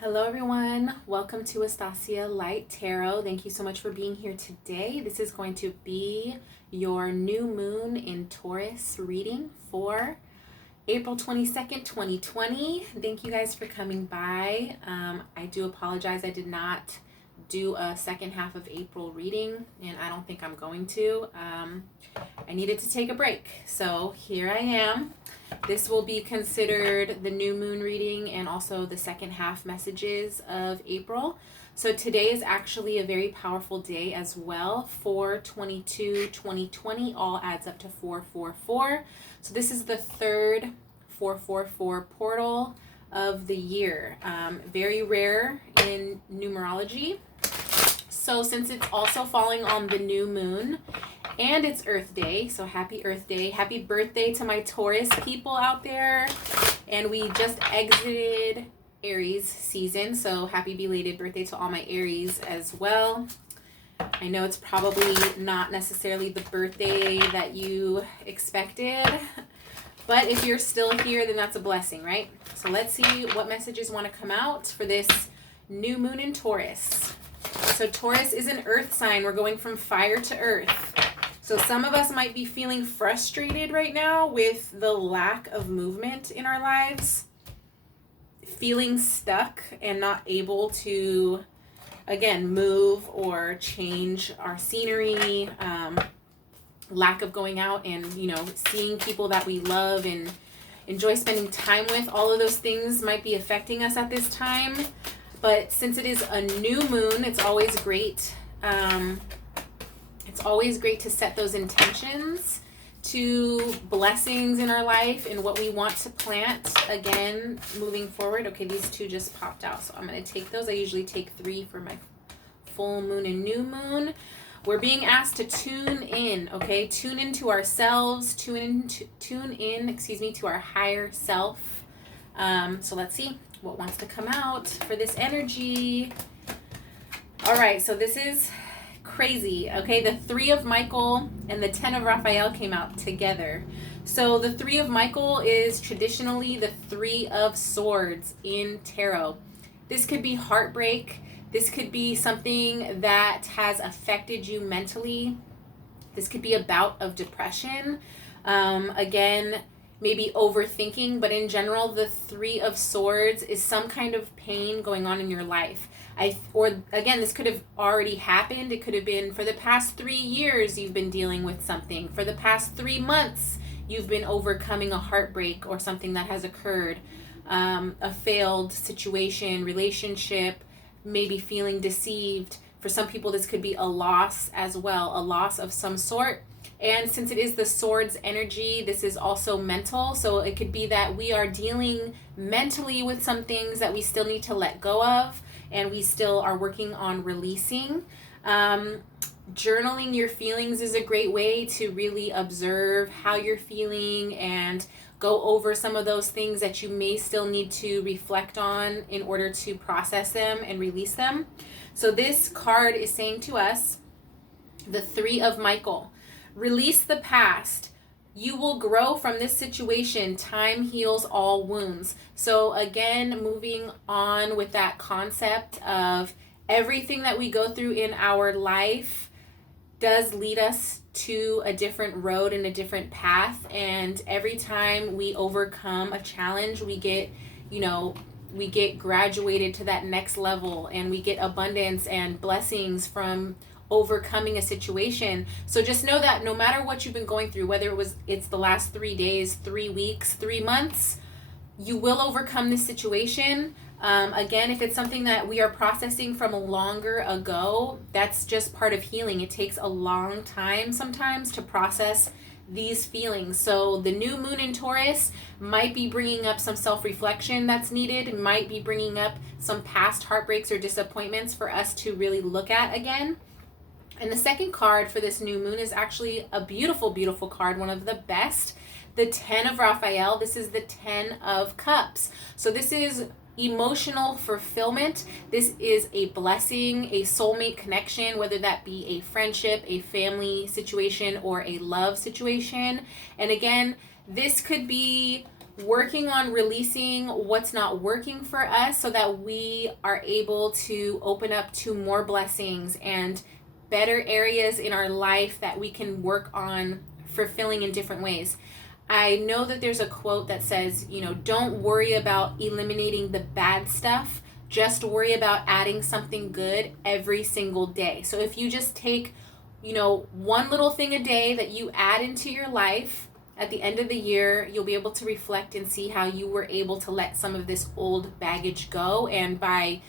Hello everyone, welcome to Astasia Light Tarot. Thank you so much for being here today. This is going to be your new moon in Taurus reading for April 22nd, 2020. Thank you guys for coming by. I do apologize, I did not do a second half of April reading, and I don't think I'm going to. I needed to take a break, so here I am. This will be considered the new moon reading and also the second half messages of April. So today is actually a very powerful day as well. 4/22/2020 all adds up to 444. So this is the third 444 portal of the year. Very rare in numerology. So since it's also falling on the new moon and it's Earth Day, so happy Earth Day. Happy birthday to my Taurus people out there. And we just exited Aries season, so happy belated birthday to all my Aries as well. I know it's probably not necessarily the birthday that you expected, but if you're still here, then that's a blessing, right? So let's see what messages want to come out for this new moon in Taurus. So Taurus is an earth sign. We're going from fire to earth. So some of us might be feeling frustrated right now with the lack of movement in our lives, feeling stuck and not able to, again, move or change our scenery, lack of going out and, seeing people that we love and enjoy spending time with. All of those things might be affecting us at this time. But since it is a new moon, it's always great. It's always great to set those intentions to blessings in our life and what we want to plant, again, moving forward. Okay, these two just popped out, so I'm going to take those. I usually take 3 for my full moon and new moon. We're being asked to tune in, okay? Tune into ourselves, tune in to our higher self. So let's see what wants to come out for this energy. All right, so this is crazy, okay? The 3 of Michael and the 10 of Raphael came out together. So the 3 of Michael is traditionally the 3 of Swords in tarot. This could be heartbreak. This could be something that has affected you mentally. This could be a bout of depression. Again, maybe overthinking, but in general, the 3 of Swords is some kind of pain going on in your life. Or again, this could have already happened. It could have been for the past 3 years you've been dealing with something. For the past 3 months, you've been overcoming a heartbreak or something that has occurred. A failed situation, relationship, maybe feeling deceived. For some people, this could be a loss as well, a loss of some sort. And since it is the Swords energy, this is also mental. So it could be that we are dealing mentally with some things that we still need to let go of and we still are working on releasing. Journaling your feelings is a great way to really observe how you're feeling and go over some of those things that you may still need to reflect on in order to process them and release them. So this card is saying to us, the 3 of Michael, release the past. You will grow from this situation. Time heals all wounds. So again, moving on with that concept of everything that we go through in our life does lead us to a different road and a different path. And every time we overcome a challenge, we get graduated to that next level and we get abundance and blessings from overcoming a situation. So just know that no matter what you've been going through, whether it's the last 3 days, 3 weeks, 3 months, you will overcome this situation. Again, if it's something that we are processing from longer ago, that's just part of healing. It takes a long time sometimes to process these feelings. So the new moon in Taurus might be bringing up some self-reflection that's needed. It might be bringing up some past heartbreaks or disappointments for us to really look at again. And the second card for this new moon is actually a beautiful, beautiful card, one of the best. The 10 of Raphael. This is the 10 of Cups. So this is emotional fulfillment. This is a blessing, a soulmate connection, whether that be a friendship, a family situation, or a love situation. And again, this could be working on releasing what's not working for us so that we are able to open up to more blessings and better areas in our life that we can work on fulfilling in different ways. I know that there's a quote that says, don't worry about eliminating the bad stuff, just worry about adding something good every single day. So if you just take, one little thing a day that you add into your life, at the end of the year, you'll be able to reflect and see how you were able to let some of this old baggage go. And by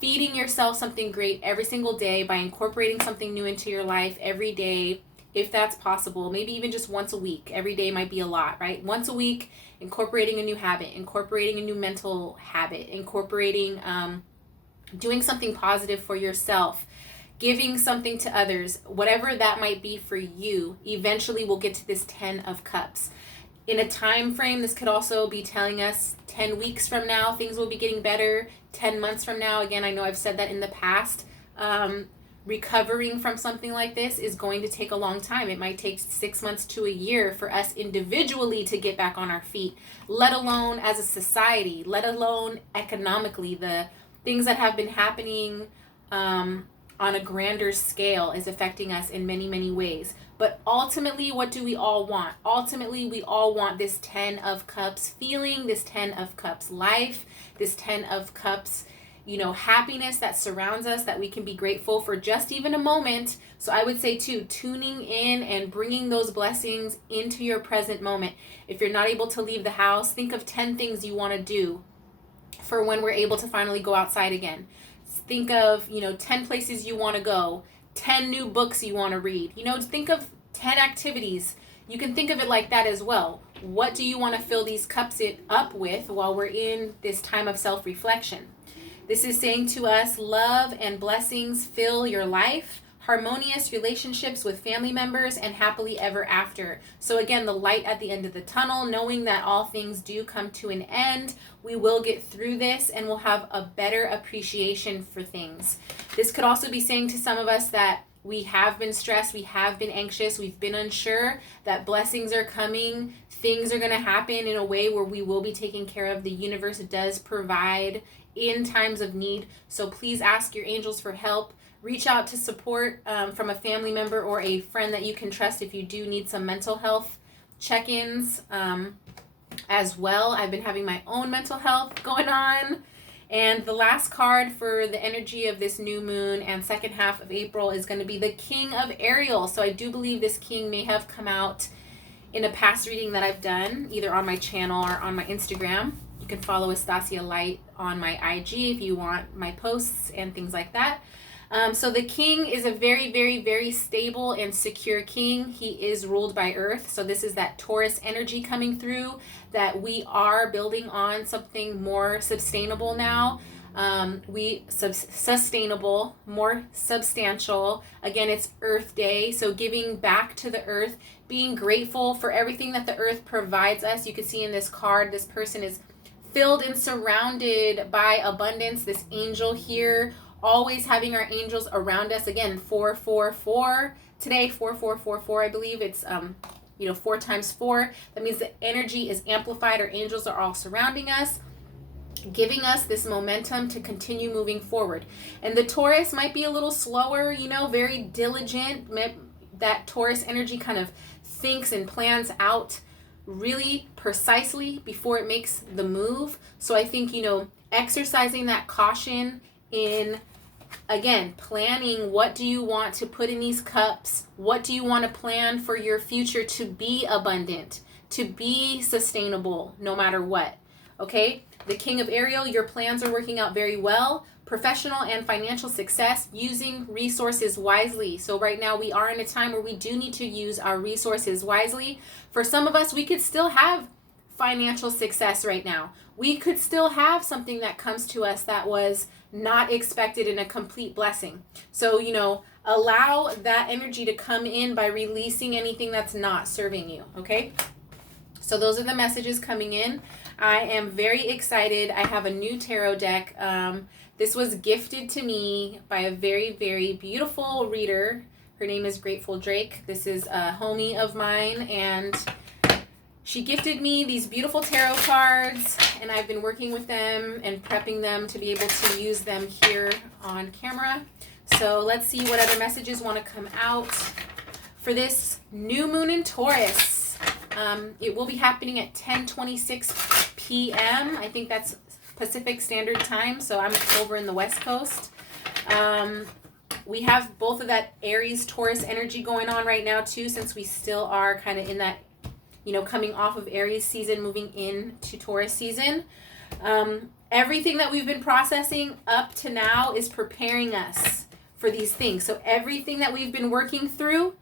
feeding yourself something great every single day, by incorporating something new into your life every day, if that's possible, maybe even just once a week. Every day might be a lot, right? Once a week, incorporating a new habit, incorporating a new mental habit, incorporating doing something positive for yourself, giving something to others, whatever that might be for you, eventually we'll get to this 10 of cups. In a time frame, this could also be telling us 10 weeks from now, things will be getting better. 10 months from now, again, I know I've said that in the past, recovering from something like this is going to take a long time. It might take 6 months to a year for us individually to get back on our feet, let alone as a society, let alone economically. The things that have been happening on a grander scale is affecting us in many, many ways. But ultimately, what do we all want? Ultimately, we all want this 10 of cups feeling, this 10 of cups life, this 10 of cups happiness that surrounds us, that we can be grateful for just even a moment. So I would say too, tuning in and bringing those blessings into your present moment. If you're not able to leave the house, think of 10 things you want to do for when we're able to finally go outside again. Think of, 10 places you want to go, 10 new books you want to read. Think of 10 activities. You can think of it like that as well. What do you want to fill these cups up with while we're in this time of self-reflection? This is saying to us, love and blessings fill your life, harmonious relationships with family members, and happily ever after. So again, the light at the end of the tunnel, knowing that all things do come to an end. We will get through this and we'll have a better appreciation for things. This could also be saying to some of us that we have been stressed, we have been anxious, we've been unsure, that blessings are coming, things are going to happen in a way where we will be taken care of. The universe does provide in times of need. So please ask your angels for help. Reach out to support from a family member or a friend that you can trust if you do need some mental health check-ins as well. I've been having my own mental health going on. And the last card for the energy of this new moon and second half of April is going to be the King of Ariel. So I do believe this king may have come out in a past reading that I've done, either on my channel or on my Instagram. You can follow Estacia Light on my IG if you want my posts and things like that. So the king is a very, very, very stable and secure king. He is ruled by earth. So this is that Taurus energy coming through, that we are building on something more sustainable now. Sustainable, more substantial. Again, it's Earth Day. So giving back to the earth, being grateful for everything that the earth provides us. You can see in this card, this person is filled and surrounded by abundance. This angel here, always having our angels around us. Again, 444 today, 4444. I believe it's 4 times 4. That means the energy is amplified. Our angels are all surrounding us, giving us this momentum to continue moving forward. And the Taurus might be a little slower, very diligent. That Taurus energy kind of thinks and plans out really precisely before it makes the move. So I think, exercising that caution in, again, planning, what do you want to put in these cups? What do you want to plan for your future to be abundant, to be sustainable, no matter what? Okay? The King of Ariel, your plans are working out very well. Professional and financial success, using resources wisely. So right now we are in a time where we do need to use our resources wisely. For some of us, we could still have financial success right now. We could still have something that comes to us that was not expected and a complete blessing. So, allow that energy to come in by releasing anything that's not serving you, okay? So those are the messages coming in. I am very excited. I have a new tarot deck. This was gifted to me by a very, very beautiful reader. Her name is Grateful Drake. This is a homie of mine, and She gifted me these beautiful tarot cards, and I've been working with them and prepping them to be able to use them here on camera. So let's see what other messages want to come out for this new moon in Taurus. It will be happening at 10:26 p.m. I think that's Pacific Standard Time, so I'm over in the West Coast. We have both of that Aries Taurus energy going on right now too, since we still are kind of in that, coming off of Aries season, moving into Taurus season. Everything that we've been processing up to now is preparing us for these things. So everything that we've been working through,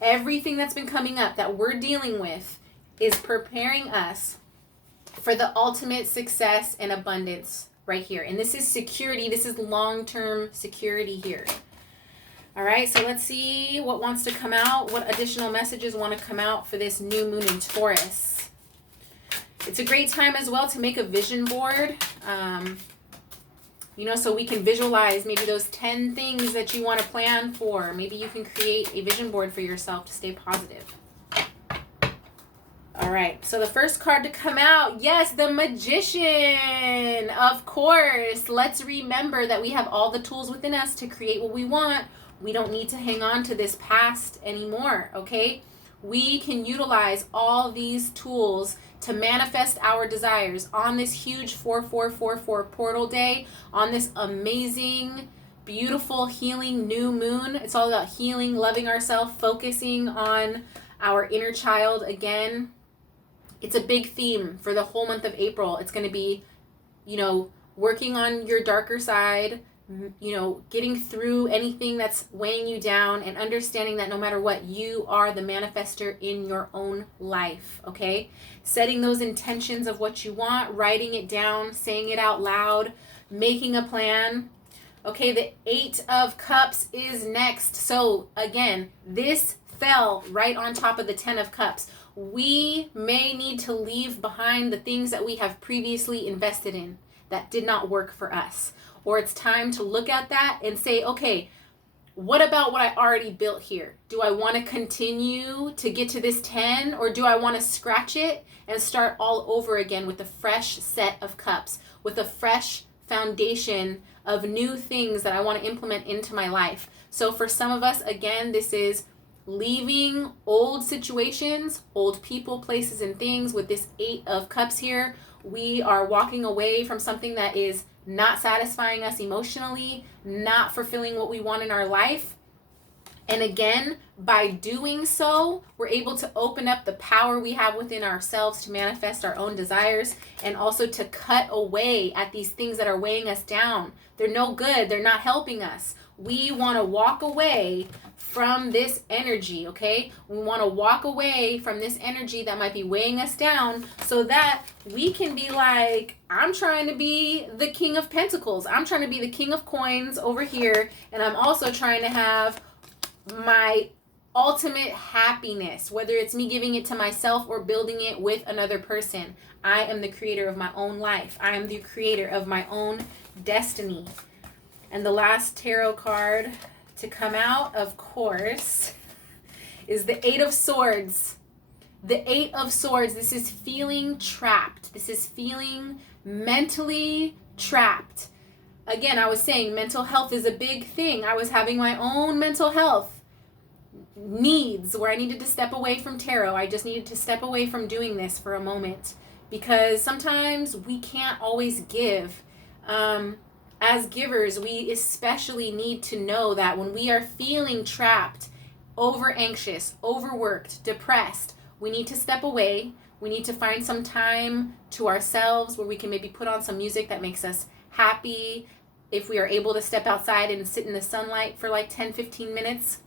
everything that's been coming up that we're dealing with is preparing us for the ultimate success and abundance right here. And this is security. This is long-term security here. All right, so let's see what wants to come out, what additional messages want to come out for this new moon in Taurus. It's a great time as well to make a vision board, so we can visualize maybe those 10 things that you want to plan for. Maybe you can create a vision board for yourself to stay positive. All right, so the first card to come out, yes, the Magician, of course. Let's remember that we have all the tools within us to create what we want. We don't need to hang on to this past anymore, okay? We can utilize all these tools to manifest our desires on this huge 4444 portal day, on this amazing, beautiful, healing new moon. It's all about healing, loving ourselves, focusing on our inner child again. It's a big theme for the whole month of April. It's going to be, working on your darker side, getting through anything that's weighing you down, and understanding that no matter what, you are the manifester in your own life, okay? Setting those intentions of what you want, writing it down, saying it out loud, making a plan. Okay, the 8 of Cups is next. So again, this fell right on top of the 10 of Cups. We may need to leave behind the things that we have previously invested in that did not work for us. Or it's time to look at that and say, okay, what about what I already built here? Do I want to continue to get to this 10, or do I want to scratch it and start all over again with a fresh set of cups, with a fresh foundation of new things that I want to implement into my life? So for some of us, again, this is leaving old situations, old people, places, and things. With this 8 of Cups here, we are walking away from something that is not satisfying us emotionally, not fulfilling what we want in our life. And again, by doing so, we're able to open up the power we have within ourselves to manifest our own desires, and also to cut away at these things that are weighing us down. They're no good. They're not helping us. We want to walk away from this energy, okay? We want to walk away from this energy that might be weighing us down, so that we can be like, I'm trying to be the King of Pentacles. I'm trying to be the King of Coins over here, and I'm also trying to have my ultimate happiness, whether it's me giving it to myself or building it with another person. I am the creator of my own life. I am the creator of my own destiny. And the last tarot card to come out, of course, is the 8 of Swords. The 8 of Swords, this is feeling trapped. This is feeling mentally trapped. Again, I was saying mental health is a big thing. I was having my own mental health needs where I needed to step away from tarot. I just needed to step away from doing this for a moment, because sometimes we can't always give. As givers, we especially need to know that when we are feeling trapped, over anxious, overworked, depressed, we need to step away. We need to find some time to ourselves where we can maybe put on some music that makes us happy. If we are able to step outside and sit in the sunlight for like 10-15 minutes,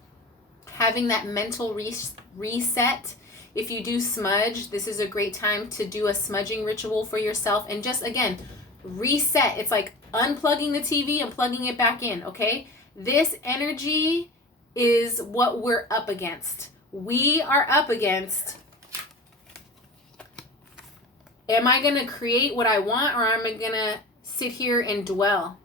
having that mental reset. If you do smudge, this is a great time to do a smudging ritual for yourself, and just, again, reset. It's like unplugging the TV and plugging it back in, okay? This energy is what we're up against. We are up against, am I going to create what I want, or am I going to sit here and dwell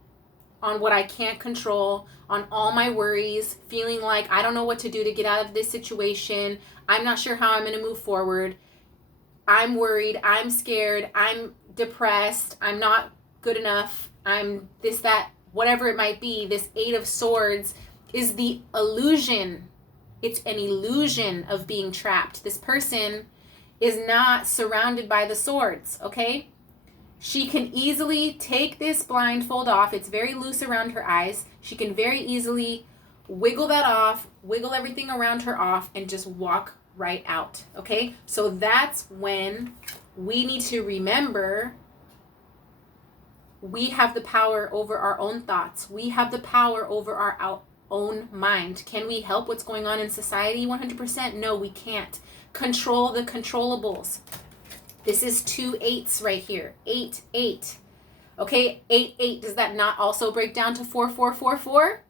on what I can't control, on all my worries, feeling like I don't know what to do to get out of this situation. I'm not sure how I'm going to move forward. I'm worried, I'm scared, I'm depressed, I'm not good enough, I'm this, that, whatever it might be. This Eight of Swords is the illusion. It's an illusion of being trapped. This person is not surrounded by the swords, okay? She can easily take this blindfold off. It's very loose around her eyes. She can very easily wiggle that off, wiggle everything around her off, and just walk right out, okay? So that's when we need to remember we have the power over our own thoughts. We have the power over our own mind. Can we help what's going on in society 100%? No, we can't. Control the controllables. This is 2 8s right here. 8, 8. Okay, 8, 8. Does that not also break down to 4, 4, 4, 4?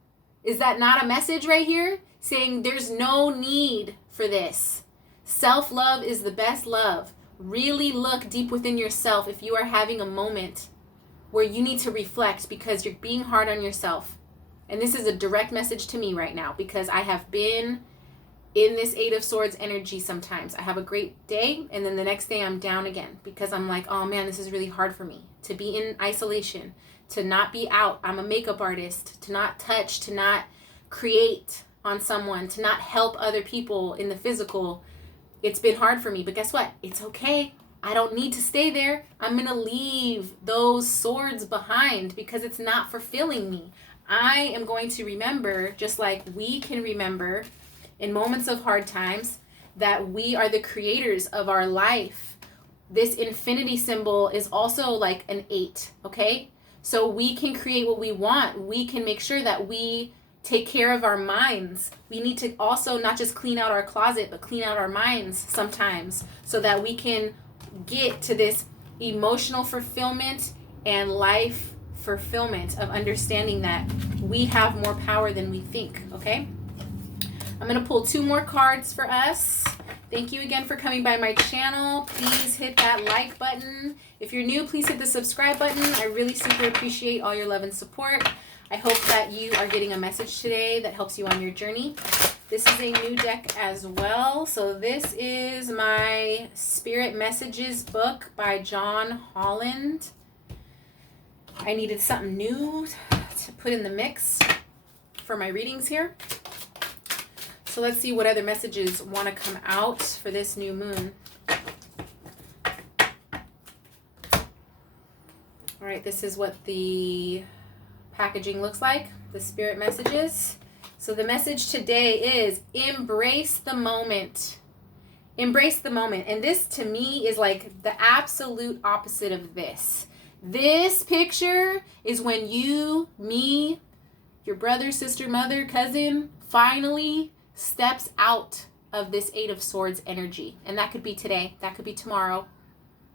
Is that not a message right here? Saying there's no need for this. Self-love is the best love. Really look deep within yourself if you are having a moment where you need to reflect because you're being hard on yourself. And this is a direct message to me right now because I have been in this Eight of Swords energy sometimes. I have a great day and then the next day I'm down again because I'm like, oh man, this is really hard for me to be in isolation, to not be out. I'm a makeup artist, to not touch, to not create on someone, to not help other people in the physical. It's been hard for me, but guess what? It's okay. I don't need to stay there. I'm going to leave those swords behind because it's not fulfilling me. I am going to remember, just like we can remember in moments of hard times, that we are the creators of our life. This infinity symbol is also like an 8, okay? So we can create what we want. We can make sure that we take care of our minds. We need to also not just clean out our closet, but clean out our minds sometimes so that we can get to this emotional fulfillment and life fulfillment of understanding that we have more power than we think, okay? I'm going to pull 2 more cards for us. Thank you again for coming by my channel. Please hit that like button. If you're new, please hit the subscribe button. I really super appreciate all your love and support. I hope that you are getting a message today that helps you on your journey. This is a new deck as well. So this is my Spirit Messages book by John Holland. I needed something new to put in the mix for my readings here. So let's see what other messages want to come out for this new moon. All right, this is what the packaging looks like, the Spirit Messages. So the message today is embrace the moment. Embrace the moment. And this to me is like the absolute opposite of this. This picture is when you, me, your brother, sister, mother, cousin, finally steps out of this Eight of Swords energy. And that could be today. That could be tomorrow.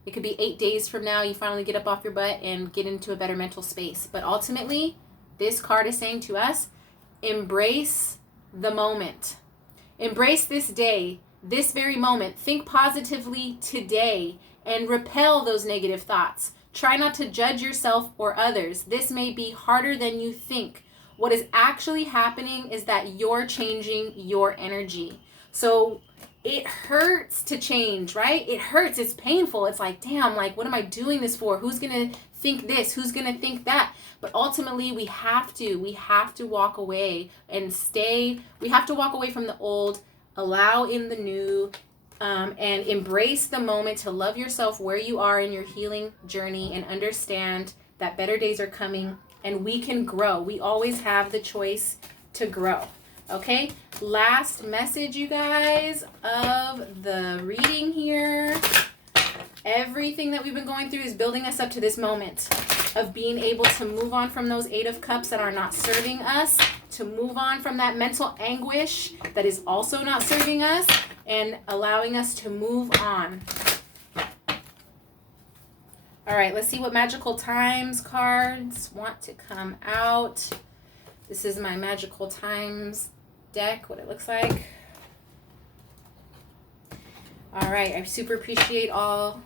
It could be 8 days from now. You finally get up off your butt and get into a better mental space. But ultimately, this card is saying to us, embrace the moment. Embrace this day, this very moment. Think positively today and repel those negative thoughts. Try not to judge yourself or others. This may be harder than you think. What is actually happening is that you're changing your energy. So it hurts to change, right? It hurts. It's painful. It's like, damn, like, what am I doing this for? Who's going to think this? Who's going to think that? But ultimately, we have to walk away and stay. We have to walk away from the old, allow in the new, and embrace the moment to love yourself where you are in your healing journey and understand that better days are coming and we can grow. We always have the choice to grow. Okay, last message, you guys, of the reading here. Everything that we've been going through is building us up to this moment of being able to move on from those Eight of Cups that are not serving us, to move on from that mental anguish that is also not serving us, and allowing us to move on. All right, let's see what Magical Times cards want to come out. This is my Magical Times deck, what it looks like. All right, I super appreciate all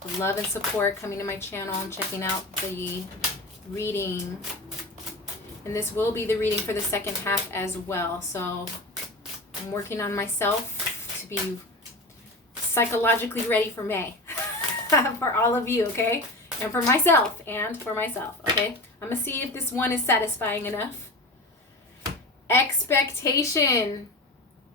the love and support coming to my channel and checking out the reading. And this will be the reading for the second half as well. So I'm working on myself to be psychologically ready for May. For all of you, okay? And for myself, okay? I'm going to see if this one is satisfying enough. Expectation.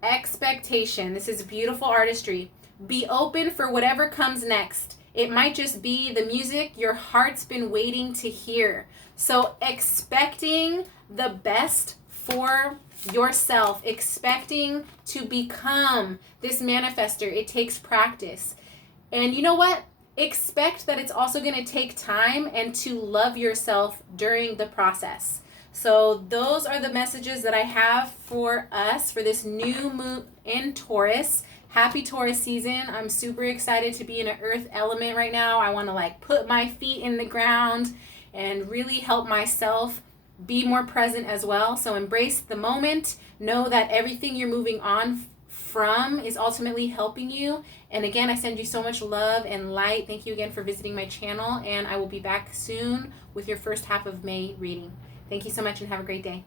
This is beautiful artistry. Be open for whatever comes next. It might just be the music your heart's been waiting to hear. So expecting the best for yourself, expecting to become this manifester. It takes practice. And you know what? Expect that it's also going to take time and to love yourself during the process. So those are the messages that I have for us for this new moon in Taurus. Happy Taurus season. I'm super excited to be in an earth element right now. I want to like put my feet in the ground and really help myself be more present as well. So embrace the moment. Know that everything you're moving on from is ultimately helping you. And again, I send you so much love and light. Thank you again for visiting my channel. And I will be back soon with your first half of May reading. Thank you so much and have a great day.